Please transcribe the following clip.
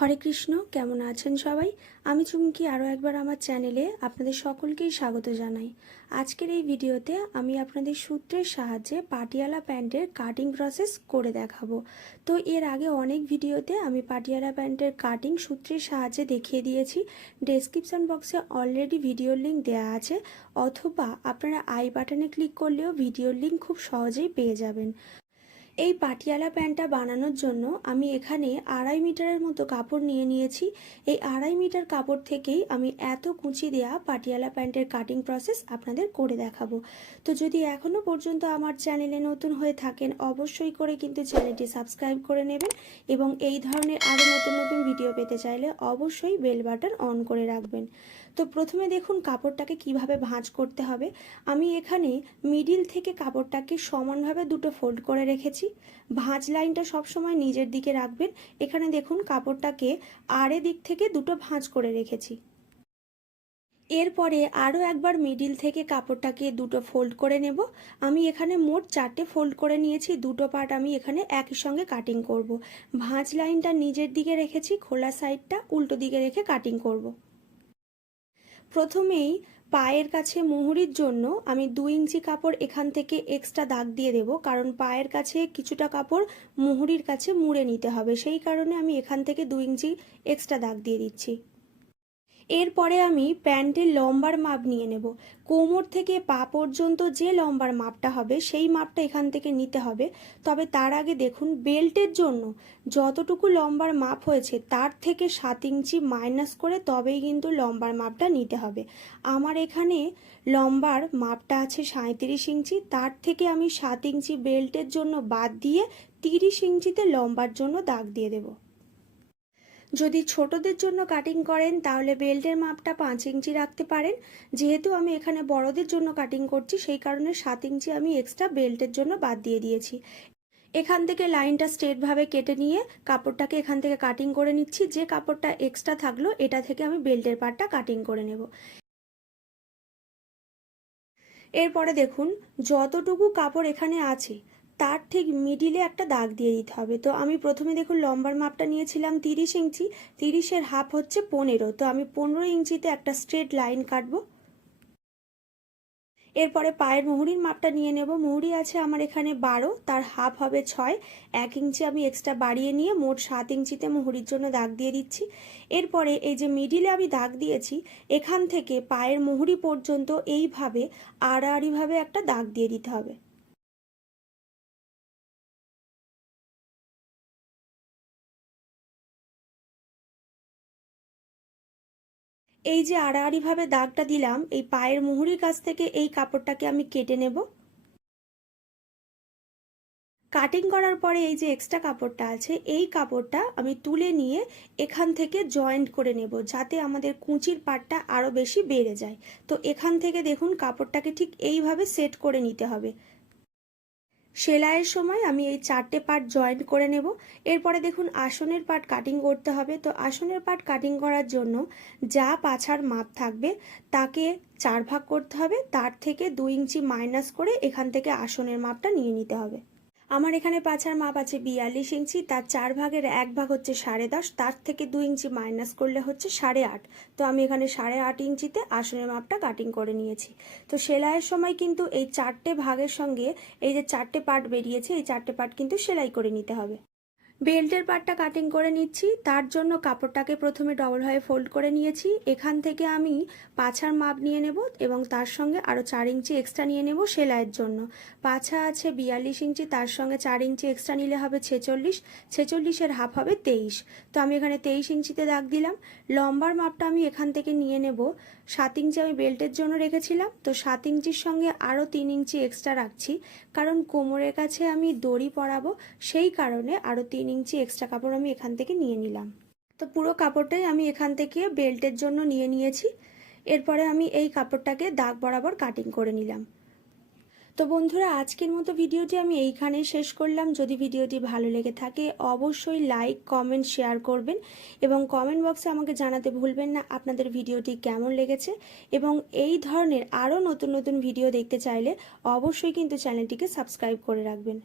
হরে কৃষ্ণ, কেমন আছেন সবাই? আমি চুমকি আরও একবার আমার চ্যানেলে আপনাদের সকলকেই স্বাগত জানাই। আজকের এই ভিডিওতে আমি আপনাদের সূত্রের সাহায্যে পাটিয়ালা প্যান্টের কাটিং প্রসেস করে দেখাবো। তো এর আগে অনেক ভিডিওতে আমি পাটিয়ালা প্যান্টের কাটিং সূত্রের সাহায্যে দেখিয়ে দিয়েছি। ডেসক্রিপশন বক্সে অলরেডি ভিডিওর লিঙ্ক দেওয়া আছে, অথবা আপনারা আই বাটনে ক্লিক করলেও ভিডিওর লিঙ্ক খুব সহজেই পেয়ে যাবেন। এই পাটিয়ালা প্যান্টটা বানানোর জন্য আমি এখানে আড়াই মিটারের মতো কাপড় নিয়ে নিয়েছি। এই আড়াই মিটার কাপড় থেকেই আমি এত কুচি দেয়া পাটিয়ালা প্যান্টের কাটিং প্রসেস আপনাদের করে দেখাবো। তো যদি এখনও পর্যন্ত আমার চ্যানেলে নতুন হয়ে থাকেন, অবশ্যই করে কিন্তু চ্যানেলটি সাবস্ক্রাইব করে নেবেন এবং এই ধরনের আরও নতুন নতুন ভিডিও পেতে চাইলে অবশ্যই বেল বাটন অন করে রাখবেন। তো প্রথমে দেখুন কাপড়টাকে কীভাবে ভাঁজ করতে হবে। আমি এখানে মিডিল থেকে কাপড়টাকে সমানভাবে দুটো ফোল্ড করে রেখেছি। ভাঁজ লাইনটা সবসময় নিজের দিকে রাখবেন। এখানে দেখুন কাপড়টাকে আড়ে দিক থেকে দুটো ভাঁজ করে রেখেছি। এরপরে আরও একবার মিডিল থেকে কাপড়টাকে দুটো ফোল্ড করে নেব। আমি এখানে মোট চারটে ফোল্ড করে নিয়েছি। দুটো পার্ট আমি এখানে একই সঙ্গে কাটিং করব। ভাঁজ লাইনটা নিজের দিকে রেখেছি, খোলা সাইডটা উল্টো দিকে রেখে কাটিং করব। প্রথমেই পায়ের কাছে মুহুরির জন্য আমি দু ইঞ্চি কাপড় এখান থেকে এক্সট্রা দাগ দিয়ে দেব, কারণ পায়ের কাছে কিছুটা কাপড় মুহুরির কাছে মুড়ে নিতে হবে। সেই কারণে আমি এখান থেকে দু ইঞ্চি এক্সট্রা দাগ দিয়ে দিচ্ছি। এরপরে আমি প্যান্টের লম্বার মাপ নিয়ে নেব। কোমর থেকে পা পর্যন্ত যে লম্বার মাপটা হবে, সেই মাপটা এখান থেকে নিতে হবে। তবে তার আগে দেখুন, বেল্টের জন্য যতটুকু লম্বার মাপ হয়েছে, তার থেকে সাত ইঞ্চি মাইনাস করে তবেই কিন্তু লম্বার মাপটা নিতে হবে। আমার এখানে লম্বার মাপটা আছে সাঁত্রিশ ইঞ্চি, তার থেকে আমি সাত ইঞ্চি বেল্টের জন্য বাদ দিয়ে তিরিশ ইঞ্চিতে লম্বার জন্য দাগ দিয়ে দেবো। যদি ছোটদের জন্য কাটিং করেন, তাহলে বেল্টের মাপটা পাঁচ ইঞ্চি রাখতে পারেন। যেহেতু আমি এখানে বড়দের জন্য কাটিং করছি, সেই কারণে সাত ইঞ্চি আমি এক্সট্রা বেল্টের জন্য বাদ দিয়ে দিয়েছি। এখান থেকে লাইনটা স্ট্রেটভাবে কেটে নিয়ে কাপড়টাকে এখান থেকে কাটিং করে নিচ্ছি। যে কাপড়টা এক্সট্রা থাকল, এটা থেকে আমি বেল্টের পার্টটা কাটিং করে নেব। এরপরে দেখুন, যতটুকু কাপড় এখানে আছে তার ঠিক মিডিলে একটা দাগ দিয়ে দিতে হবে। তো আমি প্রথমে দেখুন লম্বার মাপটা নিয়েছিলাম তিরিশ ইঞ্চি, তিরিশের হাফ হচ্ছে পনেরো। তো আমি পনেরো ইঞ্চিতে একটা স্ট্রেট লাইন কাটবো। এরপরে পায়ের মুহুরির মাপটা নিয়ে নেব। মুহুরি আছে আমার এখানে বারো, তার হাফ হবে ছয়। এক ইঞ্চি আমি এক্সট্রা বাড়িয়ে নিয়ে মোট সাত ইঞ্চিতে মুহুরির জন্য দাগ দিয়ে দিচ্ছি। এরপরে এই যে মিডিলে আমি দাগ দিয়েছি, এখান থেকে পায়ের মুহুরি পর্যন্ত এইভাবে আড়াআড়িভাবে একটা দাগ দিয়ে দিতে হবে। এই যে আড়াআড়িভাবে দাগটা দিলাম, এই পায়ের মুহুরির কাছ থেকে এই কাপড়টাকে আমি কেটে নেব। কাটিং করার পরে এই যে এক্সট্রা কাপড়টা আছে, এই কাপড়টা আমি তুলে নিয়ে এখান থেকে জয়েন্ট করে নেব, যাতে আমাদের কুঁচির পাটটা আরও বেশি বেড়ে যায়। তো এখান থেকে দেখুন, কাপড়টাকে ঠিক এইভাবে সেট করে নিতে হবে। সেলাইয়ের সময় আমি এই চারটে পার্ট জয়েন্ট করে নেব। এরপরে দেখুন, আসনের পার্ট কাটিং করতে হবে। তো আসনের পার্ট কাটিং করার জন্য যা পাছার মাপ থাকবে, তাকে চার ভাগ করতে হবে। তার থেকে দু ইঞ্চি মাইনাস করে এখান থেকে আসনের মাপটা নিয়ে নিতে হবে। আমার এখানে পাছার মাপ আছে বিয়াল্লিশ ইঞ্চি, তার চার ভাগের এক ভাগ হচ্ছে সাড়ে দশ, তার থেকে দু ইঞ্চি মাইনাস করলে হচ্ছে সাড়ে আট। তো আমি এখানে সাড়ে আট ইঞ্চিতে আসনের মাপটা কাটিং করে নিয়েছি। তো সেলাইয়ের সময় কিন্তু এই চারটে ভাগের সঙ্গে এই যে চারটে পার্ট বেরিয়েছে, এই চারটে পার্ট কিন্তু সেলাই করে নিতে হবে। বেল্টের পার্টটা কাটিং করে নিচ্ছি। তার জন্য কাপড়টাকে প্রথমে ডবল হয়ে ফোল্ড করে নিয়েছি। এখান থেকে আমি পাছার মাপ নিয়ে নেব এবং তার সঙ্গে আরও চার ইঞ্চি এক্সট্রা নিয়ে নেব সেলাইয়ের জন্য। পাছা আছে বিয়াল্লিশ ইঞ্চি, তার সঙ্গে চার ইঞ্চি এক্সট্রা নিলে হবে ছেচল্লিশ। ছেচল্লিশের হাফ হবে তেইশ। তো আমি এখানে তেইশ ইঞ্চিতে দাগ দিলাম। লম্বার মাপটা আমি এখান থেকে নিয়ে নেব। সাত ইঞ্চি আমি বেল্টের জন্য রেখেছিলাম। তো সাত ইঞ্চির সঙ্গে আরও তিন ইঞ্চি এক্সট্রা রাখছি। কারণ কোমরের কাছে আমি দড়ি পরাবো, সেই কারণে আরও তিন ইঞ্চি এক্সট্রা কাপড় আমি এখান থেকে নিয়ে নিলাম। তো পুরো কাপড়টাই আমি এখান থেকে বেল্টের জন্য নিয়ে নিয়েছি। এরপরে আমি এই কাপড়টাকে দাগ বরাবর কাটিং করে নিলাম। তো বন্ধুরা, আজকের মতো ভিডিওটি আমি এইখানেই শেষ করলাম। যদি ভিডিওটি ভালো লেগে থাকে, অবশ্যই লাইক কমেন্ট শেয়ার করবেন এবং কমেন্ট বক্সে আমাকে জানাতে ভুলবেন না আপনাদের ভিডিওটি কেমন লেগেছে। এবং এই ধরনের আরও নতুন নতুন ভিডিও দেখতে চাইলে অবশ্যই কিন্তু চ্যানেলটিকে সাবস্ক্রাইব করে রাখবেন।